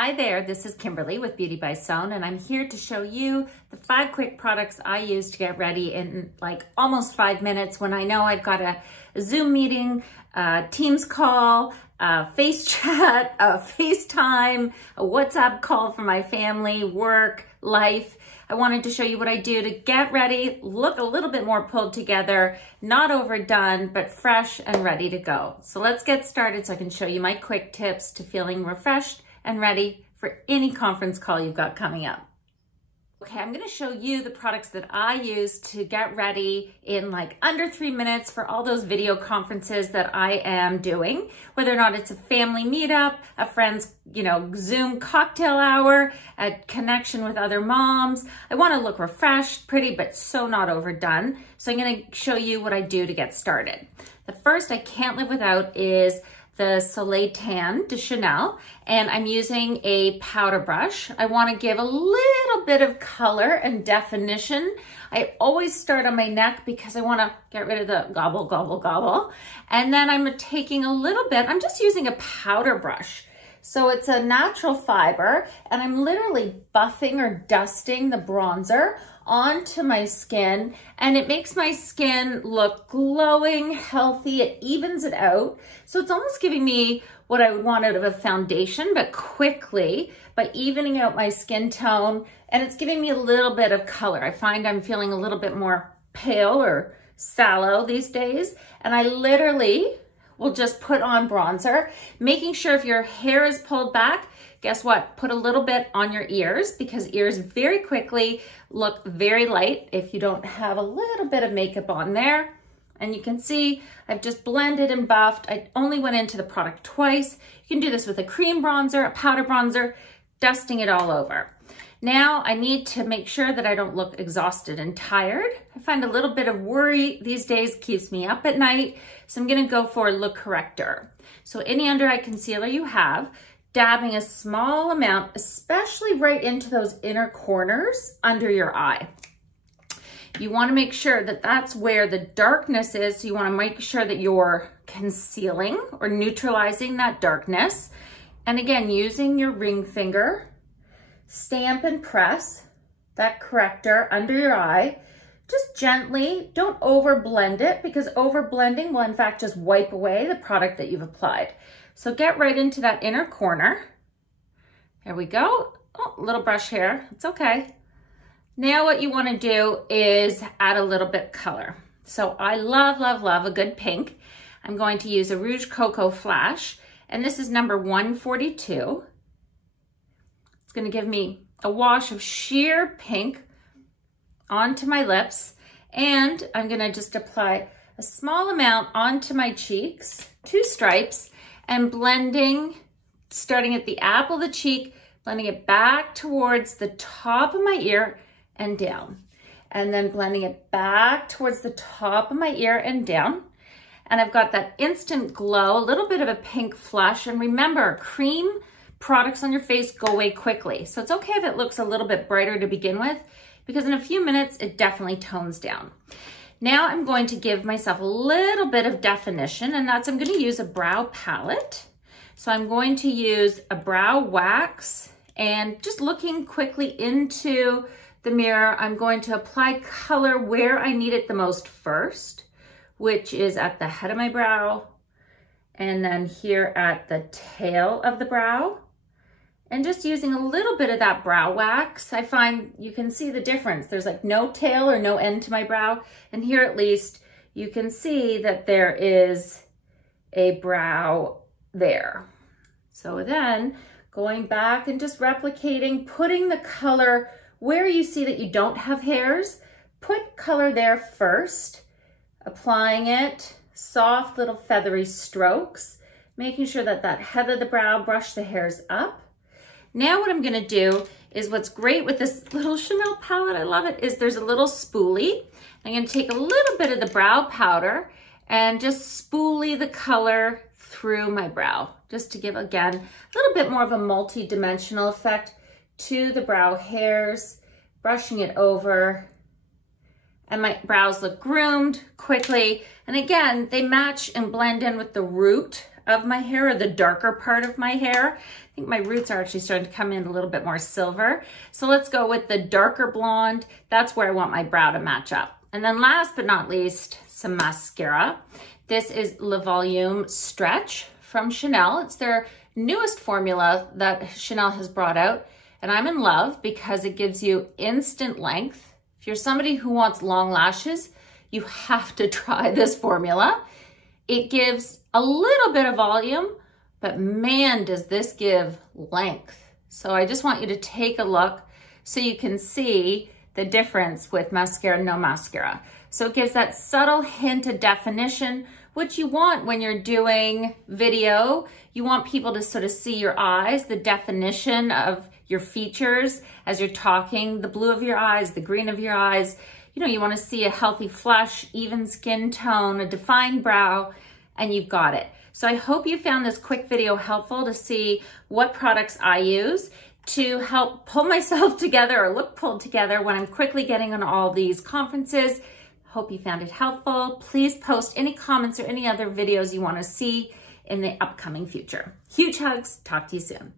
Hi there, this is Kimberly with Beauty by Sown, and I'm here to show you the 5 quick products I use to get ready in like almost 5 minutes when I know I've got a Zoom meeting, a Teams call, a Face chat, a FaceTime, a WhatsApp call for my family, work, life. I wanted to show you what I do to get ready, look a little bit more pulled together, not overdone, but fresh and ready to go. So let's get started so I can show you my quick tips to feeling refreshed and ready for any conference call you've got coming up. Okay, I'm gonna show you the products that I use to get ready in like under 3 minutes for all those video conferences that I am doing, whether or not it's a family meetup, a friend's, Zoom cocktail hour, a connection with other moms. I wanna look refreshed, pretty, but so not overdone. So I'm gonna show you what I do to get started. The first I can't live without is the Soleil Tan de Chanel, and I'm using a powder brush. I wanna give a little bit of color and definition. I always start on my neck because I wanna get rid of the gobble, gobble, gobble. And then I'm taking a little bit, I'm just using a powder brush. So it's a natural fiber, and I'm literally buffing or dusting the bronzer onto my skin, and it makes my skin look glowing, healthy. It evens it out. So it's almost giving me what I would want out of a foundation, but quickly, by evening out my skin tone, and it's giving me a little bit of color. I find I'm feeling a little bit more pale or sallow these days, and I literally will just put on bronzer, making sure if your hair is pulled back, guess what? Put a little bit on your ears, because ears very quickly look very light if you don't have a little bit of makeup on there. And you can see I've just blended and buffed. I only went into the product twice. You can do this with a cream bronzer, a powder bronzer, dusting it all over. Now I need to make sure that I don't look exhausted and tired. I find a little bit of worry these days keeps me up at night. So I'm gonna go for Look Corrector. So any under eye concealer you have, dabbing a small amount, especially right into those inner corners under your eye. You wanna make sure that that's where the darkness is. So you wanna make sure that you're concealing or neutralizing that darkness. And again, using your ring finger, stamp and press that corrector under your eye. Just gently, don't over blend it, because over blending will in fact just wipe away the product that you've applied. So get right into that inner corner. There we go. Oh, a little brush hair, it's okay. Now what you wanna do is add a little bit color. So I love, love, love a good pink. I'm going to use a Rouge Coco Flash, and this is number 142. It's gonna give me a wash of sheer pink onto my lips, and I'm gonna just apply a small amount onto my cheeks, 2 stripes, and blending, starting at the apple of the cheek, blending it back towards the top of my ear and down. And then blending it back towards the top of my ear and down. And I've got that instant glow, a little bit of a pink flush. And remember, cream products on your face go away quickly. So it's okay if it looks a little bit brighter to begin with, because in a few minutes, it definitely tones down. Now I'm going to give myself a little bit of definition, and that's I'm going to use a brow palette. So I'm going to use a brow wax, and just looking quickly into the mirror, I'm going to apply color where I need it the most first, which is at the head of my brow, and then here at the tail of the brow. And just using a little bit of that brow wax, I find you can see the difference. There's like no tail or no end to my brow. And here at least you can see that there is a brow there. So then going back and just replicating, putting the color where you see that you don't have hairs, put color there first, applying it, soft little feathery strokes, making sure that that head of the brow, brush the hairs up. Now what I'm gonna do is, what's great with this little Chanel palette, I love it, is there's a little spoolie. I'm gonna take a little bit of the brow powder and just spoolie the color through my brow, just to give, again, a little bit more of a multi-dimensional effect to the brow hairs, brushing it over. And my brows look groomed quickly. And again, they match and blend in with the root of my hair, or the darker part of my hair. I think my roots are actually starting to come in a little bit more silver. So let's go with the darker blonde. That's where I want my brow to match up. And then last but not least, some mascara. This is Le Volume Stretch from Chanel. It's their newest formula that Chanel has brought out, and I'm in love because it gives you instant length. If you're somebody who wants long lashes, you have to try this formula. It gives a little bit of volume, but man, does this give length. So I just want you to take a look so you can see the difference with mascara, no mascara. So it gives that subtle hint of definition, which you want when you're doing video. You want people to sort of see your eyes, the definition of your features as you're talking, the blue of your eyes, the green of your eyes. You know, you want to see a healthy flush, even skin tone, a defined brow, and you've got it. So I hope you found this quick video helpful to see what products I use to help pull myself together or look pulled together when I'm quickly getting on all these conferences. Hope you found it helpful. Please post any comments or any other videos you want to see in the upcoming future. Huge hugs. Talk to you soon.